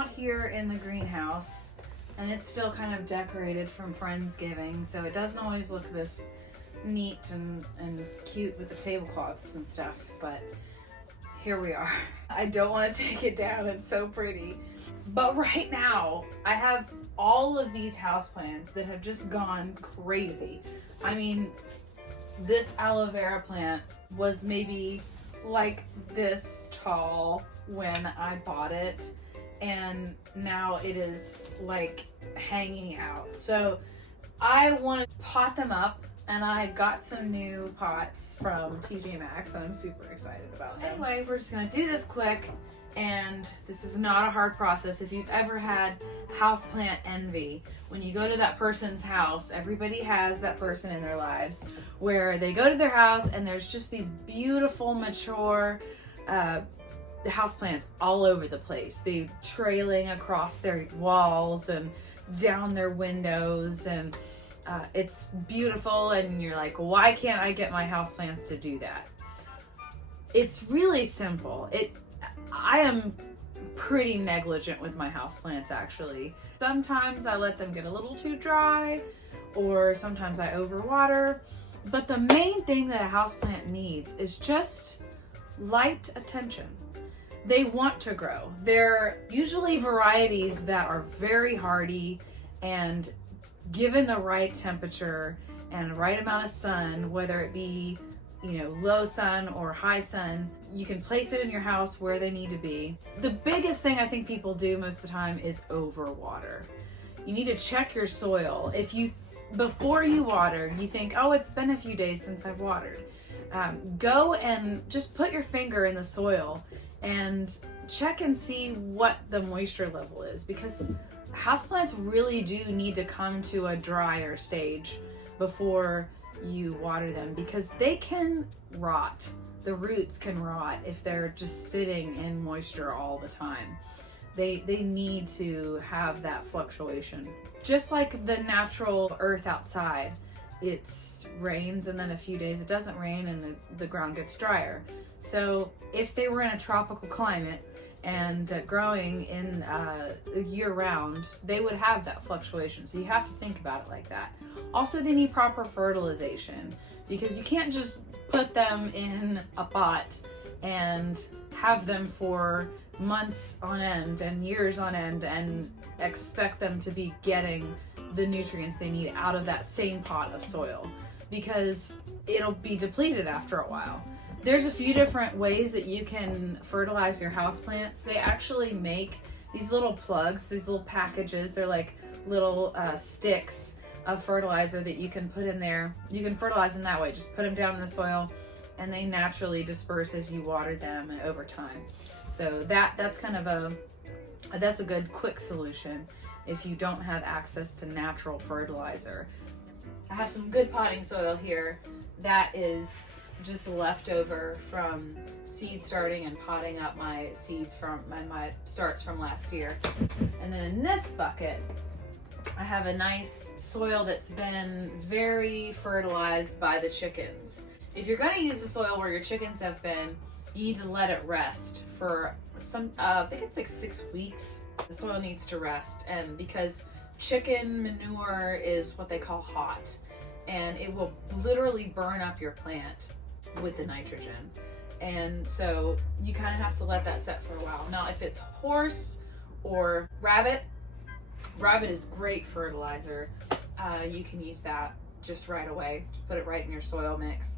out here in the greenhouse, and it's still kind of decorated from Friendsgiving, so it doesn't always look this neat and cute with the tablecloths and stuff, but here we are. I don't want to take it down, it's so pretty. But right now, I have all of these houseplants that have just gone crazy. I mean, this aloe vera plant was maybe like this tall when I bought it, and now it is like hanging out. So I want to pot them up, and I got some new pots from TJ Maxx, and I'm super excited about them. Anyway, we're just gonna do this quick, and this is not a hard process. If you've ever had houseplant envy, when you go to that person's house, everybody has that person in their lives where they go to their house and there's just these beautiful, mature houseplants all over the place. They trailing across their walls and down their windows, and it's beautiful, and you're like, why can't I get my houseplants to do that? It's really simple. I am pretty negligent with my houseplants, actually. Sometimes I let them get a little too dry, or sometimes I overwater. But the main thing that a houseplant needs is just light attention. They want to grow. They're usually varieties that are very hardy, and given the right temperature and the right amount of sun, whether it be, you know, low sun or high sun, you can place it in your house where they need to be. The biggest thing I think people do most of the time is overwater. You need to check your soil. If you, before you water, you think, oh, it's been a few days since I've watered, go and just put your finger in the soil and check and see what the moisture level is, because houseplants really do need to come to a drier stage before you water them, because they can rot. The roots can rot if they're just sitting in moisture all the time. They need to have that fluctuation. Just like the natural earth outside, it rains and then a few days it doesn't rain and the ground gets drier. So if they were in a tropical climate and growing in year round, they would have that fluctuation. So you have to think about it like that. Also, they need proper fertilization, because you can't just put them in a pot and have them for months on end and years on end and expect them to be getting the nutrients they need out of that same pot of soil, because it'll be depleted after a while. There's a few different ways that you can fertilize your houseplants. They actually make these little plugs, these little packages. They're like little sticks of fertilizer that you can put in there. You can fertilize in that way. Just put them down in the soil and they naturally disperse as you water them and over time. So that's kind of that's a good quick solution if you don't have access to natural fertilizer. I have some good potting soil here that is just leftover from seed starting and potting up my seeds from my starts from last year. And then in this bucket, I have a nice soil that's been very fertilized by the chickens. If you're going to use the soil where your chickens have been, you need to let it rest for I think it's like 6 weeks. The soil needs to rest, and because chicken manure is what they call hot, and it will literally burn up your plant with the nitrogen. And so you kind of have to let that set for a while. Now, if it's horse or rabbit is great fertilizer. You can use that just right away. Just put it right in your soil mix.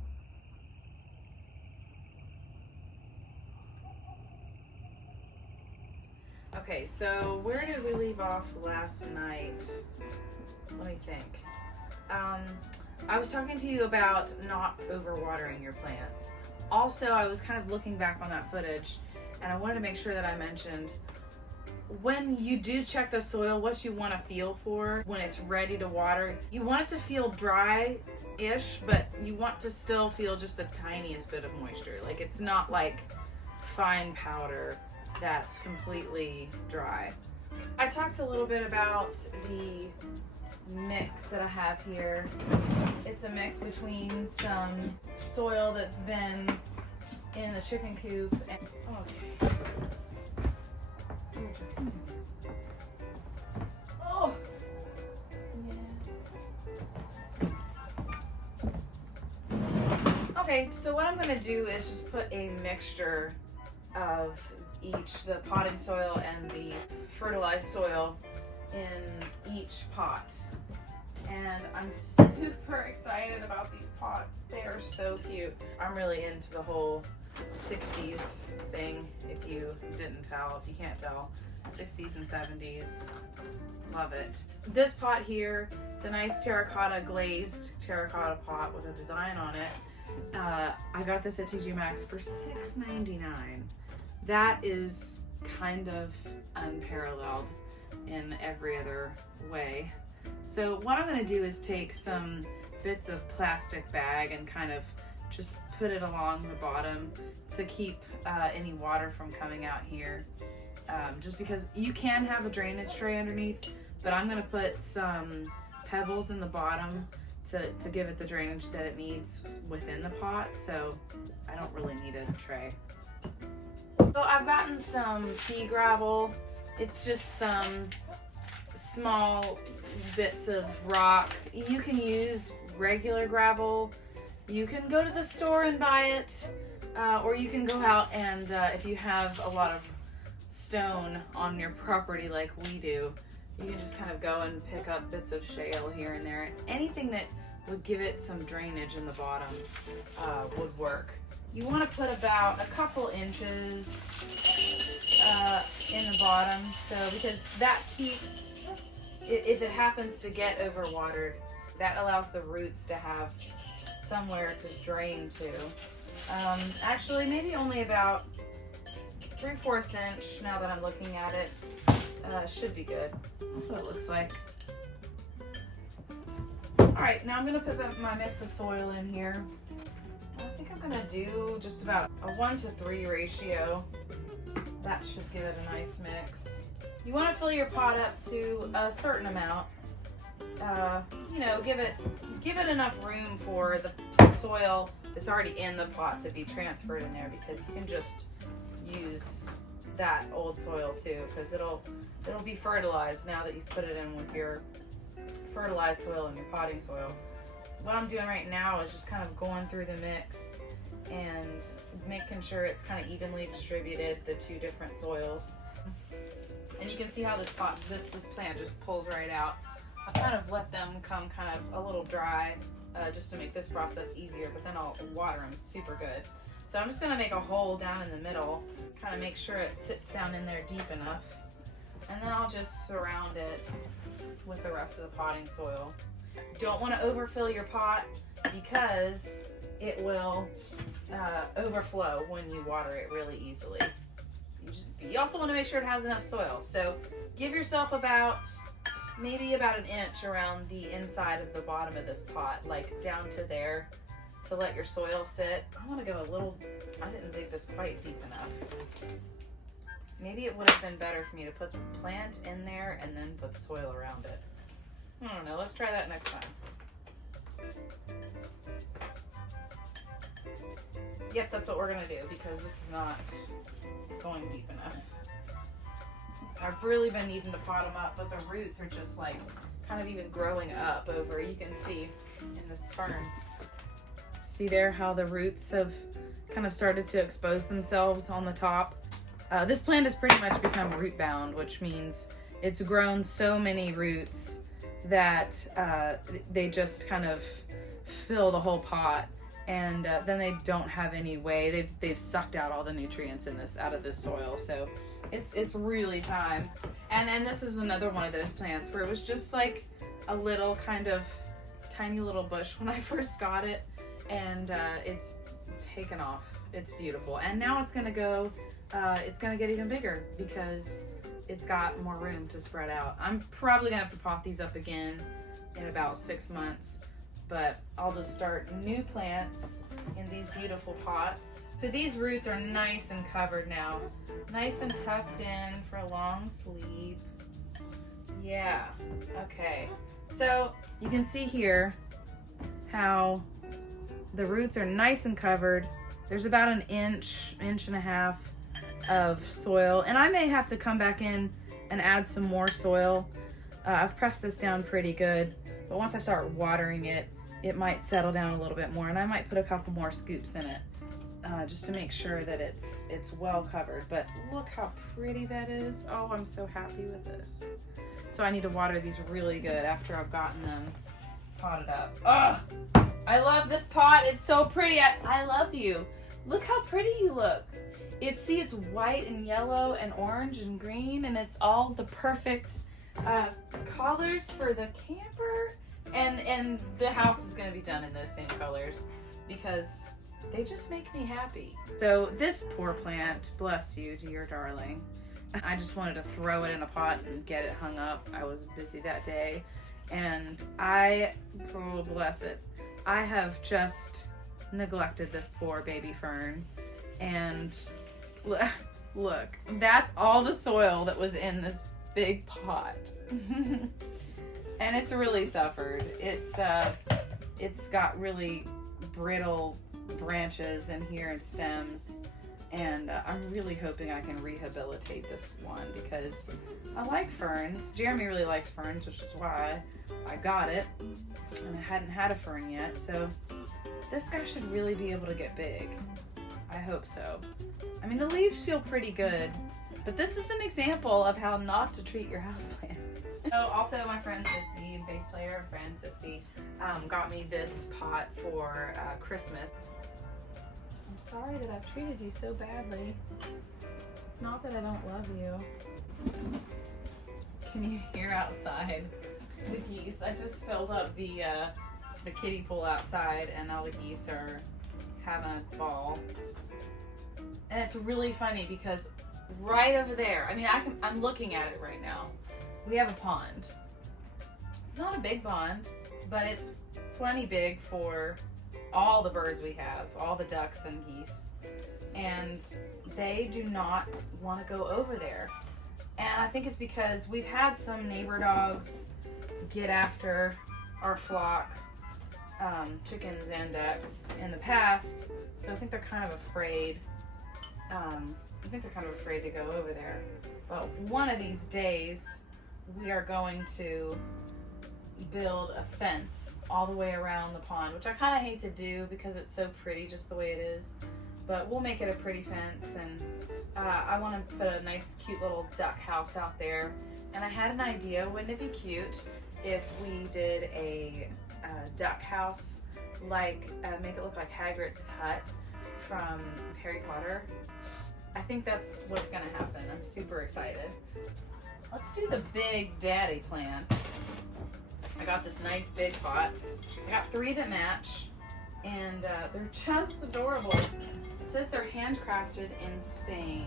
Okay, so where did we leave off last night? Let me think. I was talking to you about not overwatering your plants. Also, I was kind of looking back on that footage, and I wanted to make sure that I mentioned, when you do check the soil, what you want to feel for when it's ready to water, you want it to feel dry-ish, but you want to still feel just the tiniest bit of moisture. Like, it's not like fine powder that's completely dry. I talked a little bit about the mix that I have here. It's a mix between some soil that's been in the chicken coop and Okay, so what I'm gonna do is just put a mixture of each, the potting soil and the fertilized soil, in each pot. And I'm super excited about these pots. They are so cute. I'm really into the whole 60s thing, if you didn't tell, if you can't tell. 60s and 70s. Love it. This pot here, it's a nice terracotta, glazed terracotta pot with a design on it. I got this at TJ Maxx for $6.99. That is kind of unparalleled in every other way. So what I'm gonna do is take some bits of plastic bag and kind of just put it along the bottom to keep any water from coming out here. Just because you can have a drainage tray underneath, but I'm gonna put some pebbles in the bottom to give it the drainage that it needs within the pot, so I don't really need a tray. So I've gotten some pea gravel. It's just some small bits of rock. You can use regular gravel. You can go to the store and buy it, or you can go out and if you have a lot of stone on your property like we do, you can just kind of go and pick up bits of shale here and there. Anything that would give it some drainage in the bottom would work. You want to put about a couple inches in the bottom, so because that keeps, if it happens to get overwatered, that allows the roots to have somewhere to drain to. Actually, maybe only about 3/4 inch now that I'm looking at it. Should be good. That's what it looks like. Alright, now I'm going to put my mix of soil in here. I think I'm going to do just about a 1-to-3 ratio. That should give it a nice mix. You want to fill your pot up to a certain amount. You know, give it enough room for the soil that's already in the pot to be transferred in there, because you can just use that old soil too, because it'll be fertilized now that you've put it in with your fertilized soil and your potting soil. What I'm doing right now is just kind of going through the mix and making sure it's kind of evenly distributed, the two different soils. And you can see how this plant just pulls right out. I kind of let them come kind of a little dry just to make this process easier, but then I'll water them super good. So I'm just going to make a hole down in the middle, kind of make sure it sits down in there deep enough, and then I'll just surround it with the rest of the potting soil. Don't want to overfill your pot because it will overflow when you water it really easily. You also want to make sure it has enough soil. So give yourself maybe about an inch around the inside of the bottom of this pot, like down to there, to let your soil sit. I want to go I didn't dig this quite deep enough. Maybe it would have been better for me to put the plant in there and then put the soil around it. I don't know, let's try that next time. Yep, that's what we're gonna do, because this is not going deep enough. I've really been needing to pot them up, but the roots are just like kind of even growing up over, you can see in this fern. See there how the roots have kind of started to expose themselves on the top. This plant has pretty much become root bound, which means it's grown so many roots that they just kind of fill the whole pot, and then they don't have any way. They've sucked out all the nutrients out of this soil, so it's really time. And this is another one of those plants where it was just like a little kind of tiny little bush when I first got it, and it's taken off. It's beautiful, and now it's gonna get even bigger because it's got more room to spread out. I'm probably gonna have to pot these up again in about 6 months, but I'll just start new plants in these beautiful pots. So these roots are nice and covered now, nice and tucked in for a long sleep. Yeah, okay. So you can see here how the roots are nice and covered. There's about an inch and a half of soil, and I may have to come back in and add some more soil. I've pressed this down pretty good, but once I start watering it, it might settle down a little bit more, and I might put a couple more scoops in it just to make sure that it's well covered. But look how pretty that is. Oh, I'm so happy with this. So I need to water these really good after I've gotten them potted up. Oh, I love this pot. It's so pretty. I love you. Look how pretty you look. It's white and yellow and orange and green, and it's all the perfect colors for the camper. And the house is going to be done in those same colors because they just make me happy. So this poor plant, bless you, dear darling. I just wanted to throw it in a pot and get it hung up. I was busy that day, and oh, bless it, I have just neglected this poor baby fern. And look, that's all the soil that was in this big pot. And it's really suffered. It's got really brittle branches in here and stems, and I'm really hoping I can rehabilitate this one because I like ferns. Jeremy really likes ferns, which is why I got it, and I hadn't had a fern yet, so this guy should really be able to get big. I hope so. I mean, the leaves feel pretty good, but this is an example of how not to treat your houseplants. So also my friend Sissy, bass player friend Sissy, got me this pot for Christmas. I'm sorry that I've treated you so badly. It's not that I don't love you. Can you hear outside the geese? I just filled up the kiddie pool outside, and all the geese are having a ball. And it's really funny because right over there, I mean, I'm looking at it right now. We have a pond. It's not a big pond, but it's plenty big for all the birds we have, all the ducks and geese. And they do not want to go over there. And I think it's because we've had some neighbor dogs get after our flock, chickens and ducks, in the past. So I think they're kind of afraid. To go over there. But one of these days, we are going to build a fence all the way around the pond, which I kind of hate to do because it's so pretty just the way it is. But we'll make it a pretty fence, and I want to put a nice, cute little duck house out there. And I had an idea. Wouldn't it be cute if we did a duck house, like make it look like Hagrid's hut from Harry Potter? I think that's what's gonna happen. I'm super excited. Let's do the big daddy plant. I got this nice big pot. I got 3 that match, and they're just adorable. It says they're handcrafted in Spain.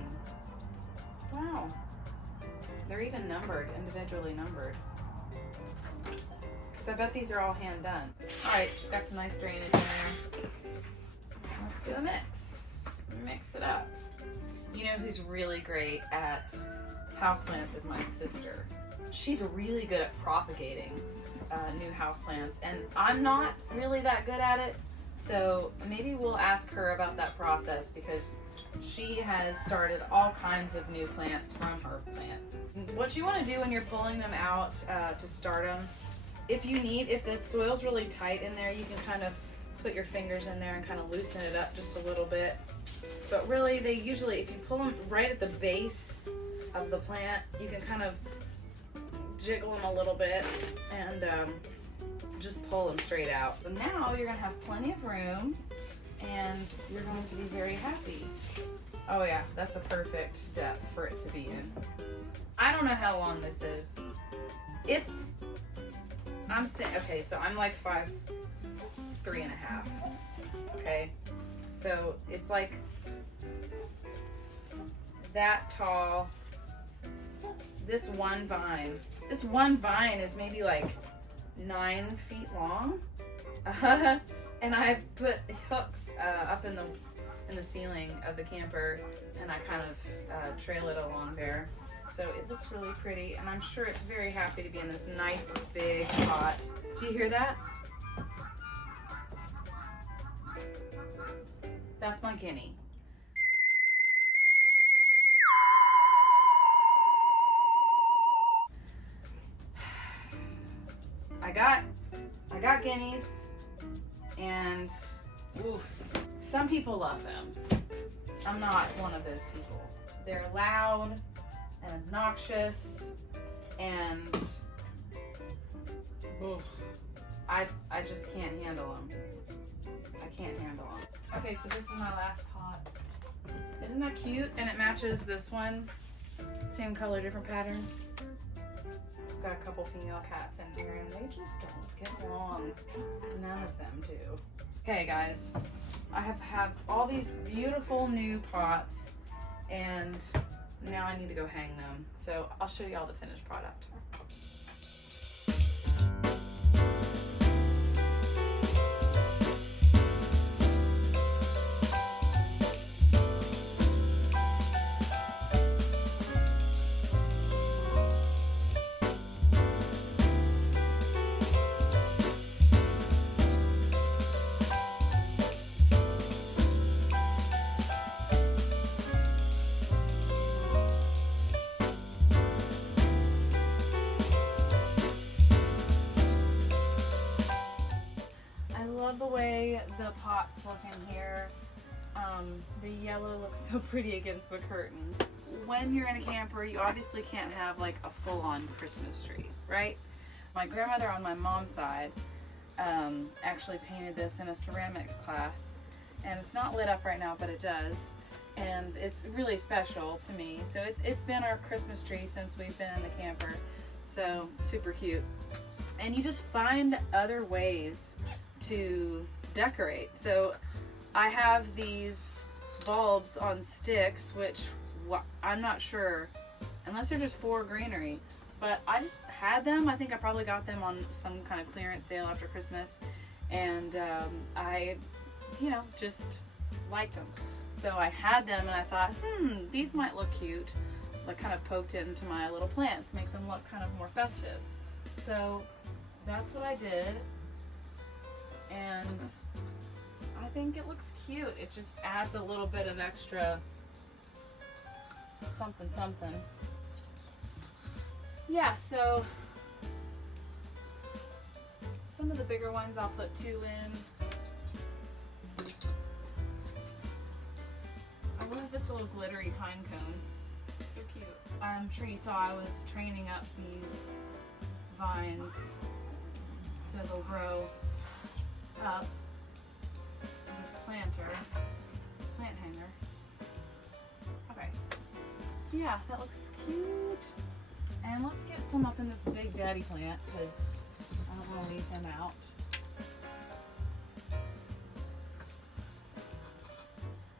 Wow. They're even numbered, individually numbered. Because I bet these are all hand done. Alright, got some nice drainage in there. Let's do a mix. Mix it up. You know who's really great at houseplants is my sister. She's really good at propagating new houseplants, and I'm not really that good at it, so maybe we'll ask her about that process because she has started all kinds of new plants from her plants. What you want to do when you're pulling them out to start them, if the soil's really tight in there, you can kind of put your fingers in there and kind of loosen it up just a little bit. But really, they usually, if you pull them right at the base of the plant, you can kind of jiggle them a little bit and just pull them straight out. But now you're going to have plenty of room and you're going to be very happy. Oh yeah, that's a perfect depth for it to be in. I don't know how long this is. Okay, so I'm like 5'3.5". Okay, so it's like that tall. This one vine is maybe like 9 feet long, and I've put hooks up in the ceiling of the camper, and I kind of trail it along there, so it looks really pretty, and I'm sure it's very happy to be in this nice big pot. Do you hear that? That's my guinea. I got guineas. And oof, some people love them. I'm not one of those people. They're loud and obnoxious, and oof, I just can't handle them. I can't handle them. Okay, so this is my last pot. Isn't that cute? And it matches this one. Same color, different pattern. I've got a couple female cats in here and they just don't get along. None of them do. Okay guys, I have all these beautiful new pots and now I need to go hang them. So I'll show you all the finished product. The way the pots look in here. The yellow looks so pretty against the curtains. When you're in a camper, you obviously can't have like a full-on Christmas tree, right? My grandmother on my mom's side actually painted this in a ceramics class, and it's not lit up right now, but it does, and it's really special to me. So it's been our Christmas tree since we've been in the camper, so super cute. And you just find other ways to decorate. So I have these bulbs on sticks, which I'm not sure, unless they're just for greenery, but I just had them. I think I probably got them on some kind of clearance sale after Christmas, and I, just liked them. So I had them and I thought, these might look cute, like kind of poked into my little plants, make them look kind of more festive. So that's what I did. And I think it looks cute. It just adds a little bit of extra something. Yeah, so some of the bigger ones I'll put 2 in. I love this little glittery pine cone. It's so cute. I'm sure you saw I was training up these vines so they'll grow up this planter, this plant hanger. Okay, yeah, that looks cute. And let's get some up in this big daddy plant because I don't want to leave him out.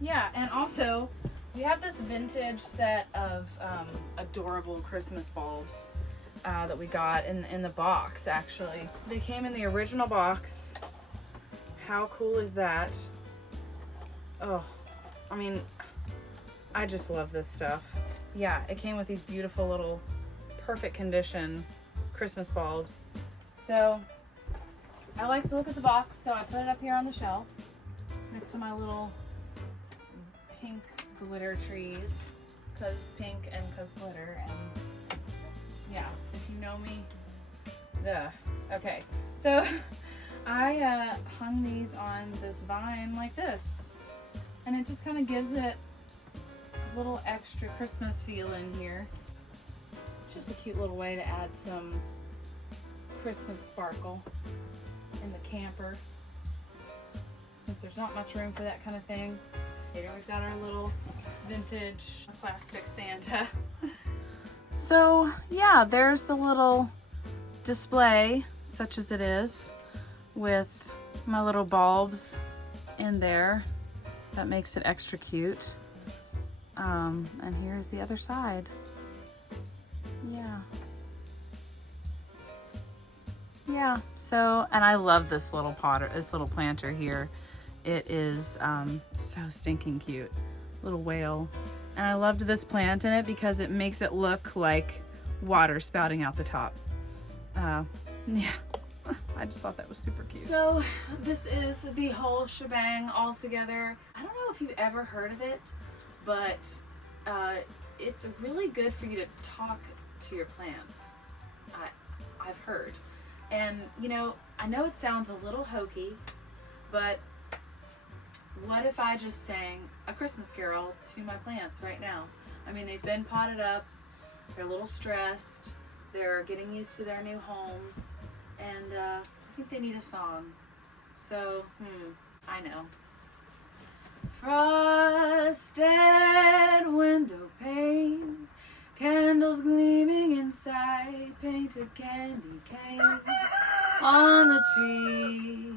Yeah, and also we have this vintage set of adorable Christmas bulbs that we got in the box. Actually, they came in the original box. How cool is that? Oh, I mean, I just love this stuff. Yeah, it came with these beautiful little perfect condition Christmas bulbs. So I like to look at the box, so I put it up here on the shelf next to my little pink glitter trees, cause pink and cause glitter, and yeah, if you know me, okay. So I hung these on this vine like this, and it just kind of gives it a little extra Christmas feel in here. It's just a cute little way to add some Christmas sparkle in the camper, since there's not much room for that kind of thing. Here we've got our little vintage plastic Santa. So yeah, there's the little display, such as it is, with my little bulbs in there. That makes it extra cute. And here's the other side. Yeah, so, and I love this little potter, this little planter here. It is so stinking cute. Little whale. And I loved this plant in it because it makes it look like water spouting out the top. Yeah, I just thought that was super cute. So this is the whole shebang all together. I don't know if you've ever heard of it, but it's really good for you to talk to your plants. I've heard. And I know it sounds a little hokey, But what if I just sang a Christmas carol to my plants right now? I mean, they've been potted up, they're a little stressed, they're getting used to their new homes, and I think they need a song. So, I know. Frosted window panes, candles gleaming inside, painted candy canes on the tree.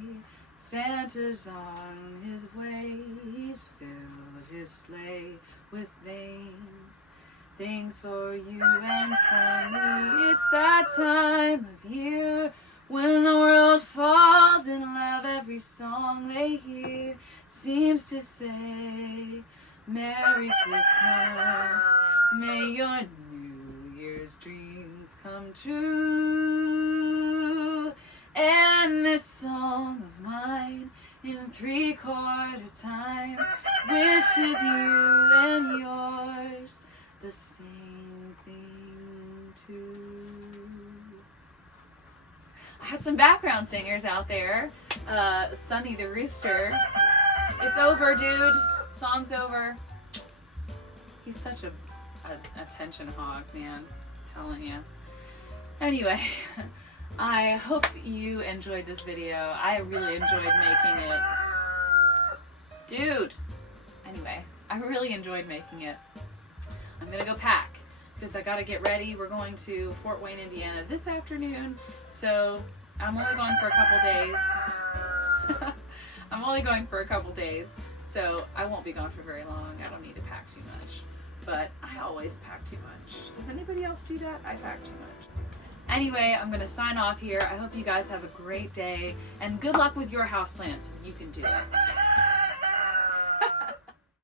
Santa's on his way, he's filled his sleigh with things for you and for me. It's that time of year when the world falls in love. Every song they hear seems to say, Merry Christmas, may your New Year's dreams come true. And this song of mine in 3/4 time wishes you and yours the same thing too. I had some background singers out there. Sunny the rooster. It's over, dude. Song's over. He's such a attention hog, man. I'm telling you. Anyway, I hope you enjoyed this video. I really enjoyed making it. Dude! Anyway, I really enjoyed making it. I'm gonna go pack because I gotta get ready. We're going to Fort Wayne, Indiana this afternoon. So I'm only going for a couple days. I'm only going for a couple days. So I won't be gone for very long. I don't need to pack too much. But I always pack too much. Does anybody else do that? I pack too much. Anyway, I'm going to sign off here. I hope you guys have a great day, and good luck with your houseplants. You can do it.